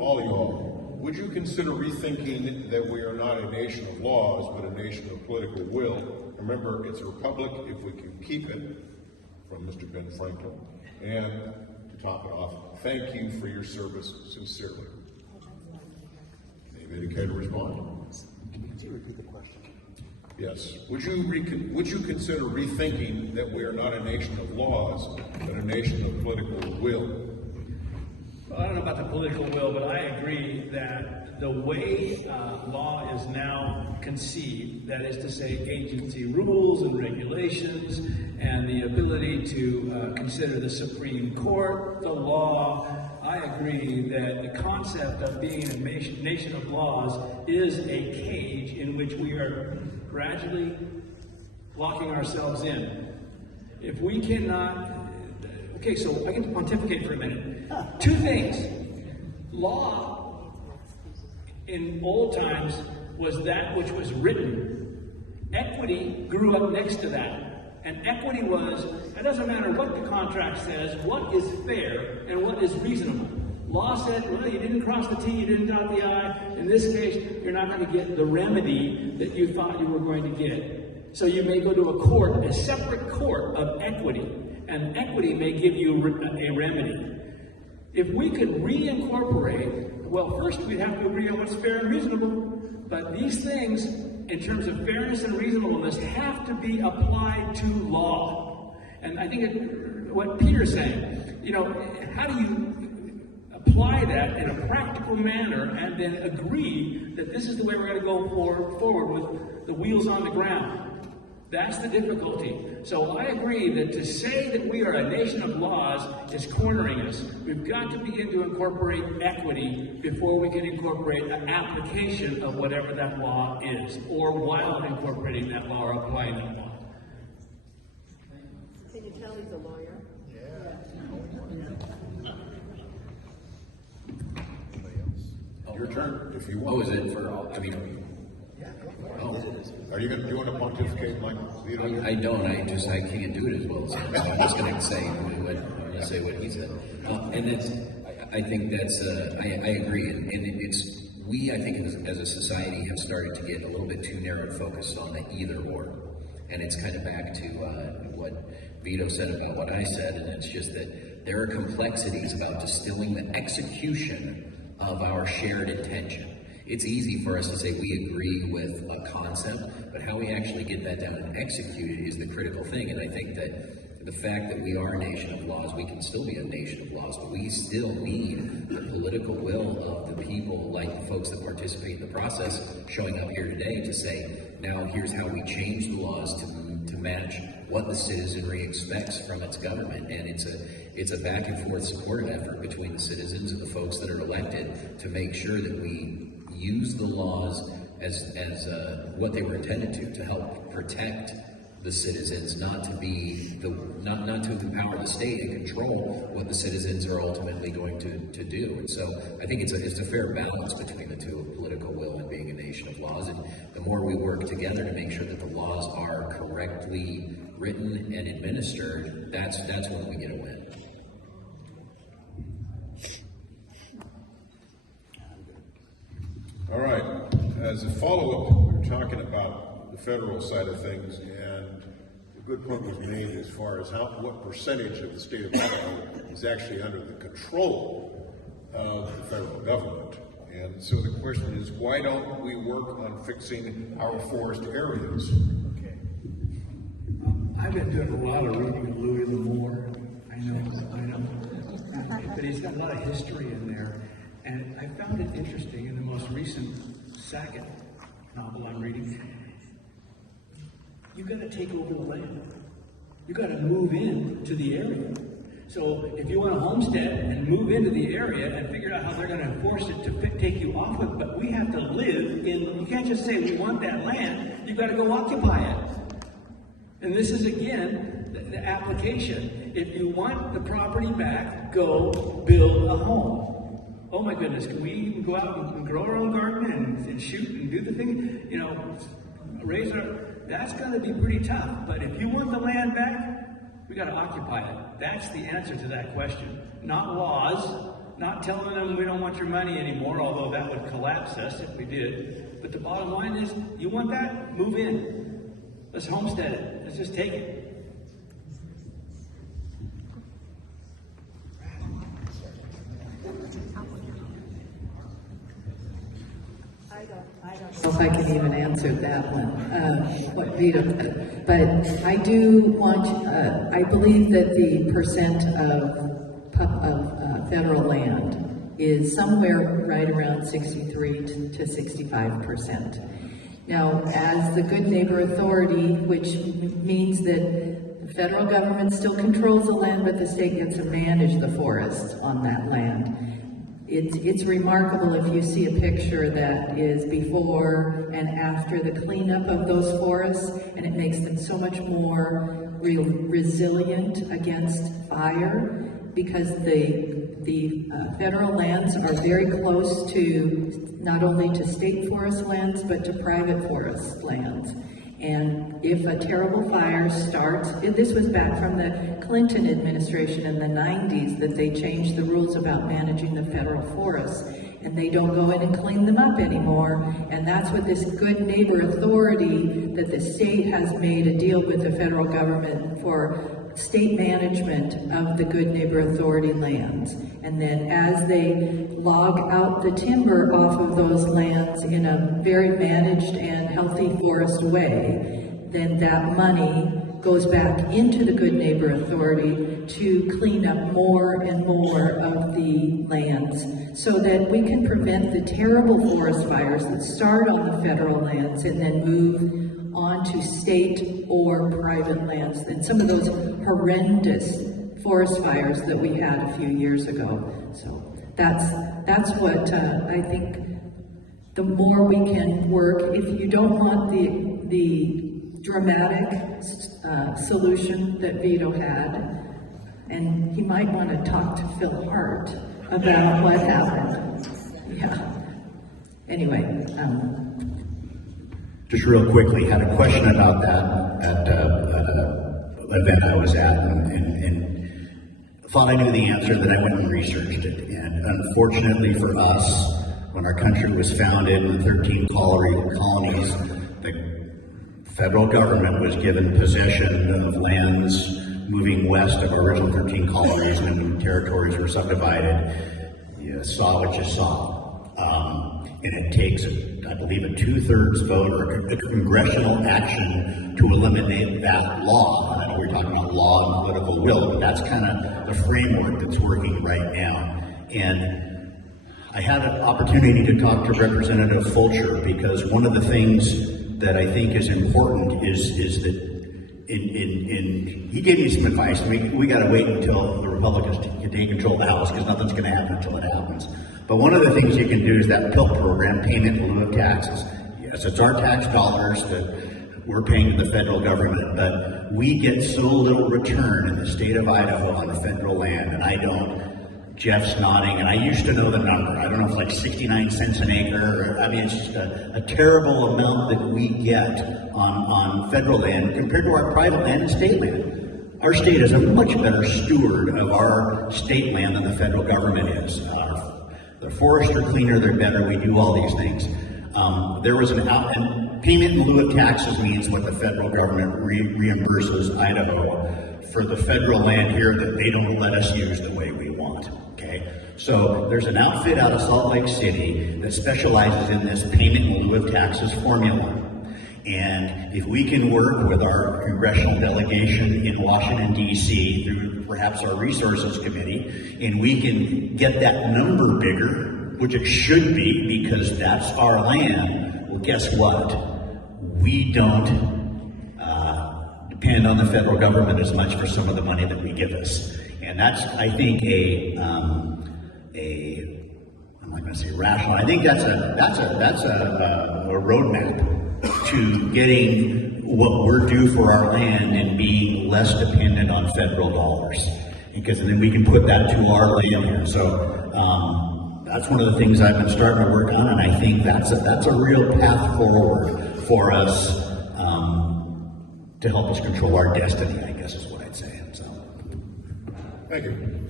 all of you all, would you consider rethinking that we are not a nation of laws, but a nation of political will? Remember, it's a republic if we can keep it, from Mr. Ben Franklin. And to top it off, thank you for your service sincerely. Anybody care to respond? Can you repeat the question? Yes. Would you consider rethinking that we are not a nation of laws, but a nation of political will? Well, I don't know about the political will, but I agree that the way law is now conceived, that is to say agency rules and regulations and the ability to consider the Supreme Court, the law, I agree that the concept of being a nation of laws is a cage in which we are gradually locking ourselves in. If we cannot, okay, so I can pontificate for a minute. Two things. Law in old times was that which was written. Equity grew up next to that. And equity was, it doesn't matter what the contract says, what is fair and what is reasonable. Law said, well, you didn't cross the T, you didn't dot the I. In this case, you're not going to get the remedy that you thought you were going to get. So you may go to a court, a separate court of equity, and equity may give you a remedy. If we could reincorporate, well, first we'd have to agree on what's fair and reasonable, but these things, in terms of fairness and reasonableness, have to be applied to law. And I think what Peter's saying, you know, how do you apply that in a practical manner and then agree that this is the way we're going to go forward with the wheels on the ground? That's the difficulty. So I agree that to say that we are a nation of laws is cornering us. We've got to begin to incorporate equity before we can incorporate an application of whatever that law is, or while incorporating that law or applying that law. Can you tell he's a lawyer? Your turn, if you want. Oh, is it for all? I mean, oh. Do you want to pontificate like Vito? I don't. I can't do it as well. So I'm just going to say what he said. And it's. I think that's. I agree, and it's. We, I think, as a society, have started to get a little bit too narrow focused on the either or, and it's kind of back to what Vito said about what I said, and it's just that there are complexities about distilling the execution of our shared intention. It's easy for us to say we agree with a concept, but how we actually get that down and execute it is the critical thing. And I think that the fact that we are a nation of laws, we can still be a nation of laws, but we still need the political will of the people, like the folks that participate in the process, showing up here today to say, now here's how we change the laws to match what the citizenry expects from its government. And it's a back and forth supportive effort between the citizens and the folks that are elected to make sure that we use the laws as what they were intended to help protect the citizens, not to empower the state and control what the citizens are ultimately going to do. And so I think it's a fair balance between the two, of political will and being a nation of laws. And the more we work together to make sure that the laws are correctly written and administered, that's when we get a win. All right. As a follow-up, we're talking about the federal side of things, and a good point was made as far as what percentage of the state of Idaho is actually under the control of the federal government. And so the question is, why don't we work on fixing our forest areas? Okay. I've been doing a lot of reading of Louis L'Amour. I know. But he's got a lot of history in there. And I found it interesting in the most recent Sackett novel I'm reading. You've got to take over the land. You've got to move in to the area. So if you want to homestead and move into the area and figure out how they're going to enforce it to take you off of it, but we have to live in, you can't just say we want that land, you've got to go occupy it. And this is, again, the application. If you want the property back, go build a home. Oh my goodness, can we even go out and grow our own garden and shoot and do the thing? You know, raise our, that's going to be pretty tough. But if you want the land back, we got to occupy it. That's the answer to that question. Not laws, not telling them we don't want your money anymore, although that would collapse us if we did. But the bottom line is, you want that? Move in. Let's homestead it. Let's just take it. I don't know if I can even answer that one, what Vito, but I do want, I believe that the percent of federal land is somewhere right around 63 to 65%. Now, as the Good Neighbor Authority, which means that the federal government still controls the land, but the state gets to manage the forest on that land. It's remarkable if you see a picture that is before and after the cleanup of those forests, and it makes them so much more resilient against fire, because the federal lands are very close to not only to state forest lands, but to private forest lands. And if a terrible fire starts, this was back from the Clinton administration in the 90s that they changed the rules about managing the federal forests, and they don't go in and clean them up anymore. And that's what this Good Neighbor Authority that the state has made a deal with the federal government for state management of the Good Neighbor Authority lands. And then as they log out the timber off of those lands in a very managed and healthy forest way, then that money goes back into the Good Neighbor Authority to clean up more and more of the lands so that we can prevent the terrible forest fires that start on the federal lands and then move on to state or private lands, and some of those horrendous forest fires that we had a few years ago. So that's what I think. The more we can work, if you don't want the dramatic solution that Vito had, and he might want to talk to Phil Hart about what happened. Yeah. Anyway. Just real quickly, had a question about that at an event I was at, and thought I knew the answer, that I went and researched it. And unfortunately for us, when our country was founded in the 13 colonies, the federal government was given possession of lands moving west of our original 13 colonies when territories were subdivided. You saw what you saw. And it takes, I believe, a 2/3 vote or a congressional action to eliminate that law. I know we're talking about law and political will, but that's kind of the framework that's working right now. And I had an opportunity to talk to Representative Fulcher, because one of the things that I think is important is that he gave me some advice. We got to wait until the Republicans can take control of the House, because nothing's going to happen until it happens. But one of the things you can do is that PILT program, payment in lieu of taxes. Yes, it's our tax dollars that we're paying to the federal government, but we get so little return in the state of Idaho on the federal land, and I don't. Jeff's nodding, and I used to know the number. I don't know if it's like 69 cents an acre, or, I mean, it's just a terrible amount that we get on federal land compared to our private land and state land. Our state is a much better steward of our state land than the federal government is. The forests are cleaner, they're better, we do all these things. There was and payment in lieu of taxes means what the federal government reimburses Idaho for the federal land here that they don't let us use the way we want, okay? So there's an outfit out of Salt Lake City that specializes in this payment in lieu of taxes formula. And if we can work with our congressional delegation in Washington, D.C., through perhaps our resources committee, and we can get that number bigger, which it should be because that's our land, well, guess what? We don't depend on the federal government as much for some of the money that we give us. And that's, I think, I'm not going to say rational, I think that's a roadmap to getting what we're due for our land and being less dependent on federal dollars, because then we can put that to our land here. So that's one of the things I've been starting to work on, and I think that's a real path forward for us to help us control our destiny, I guess is what I'd say. So, thank you.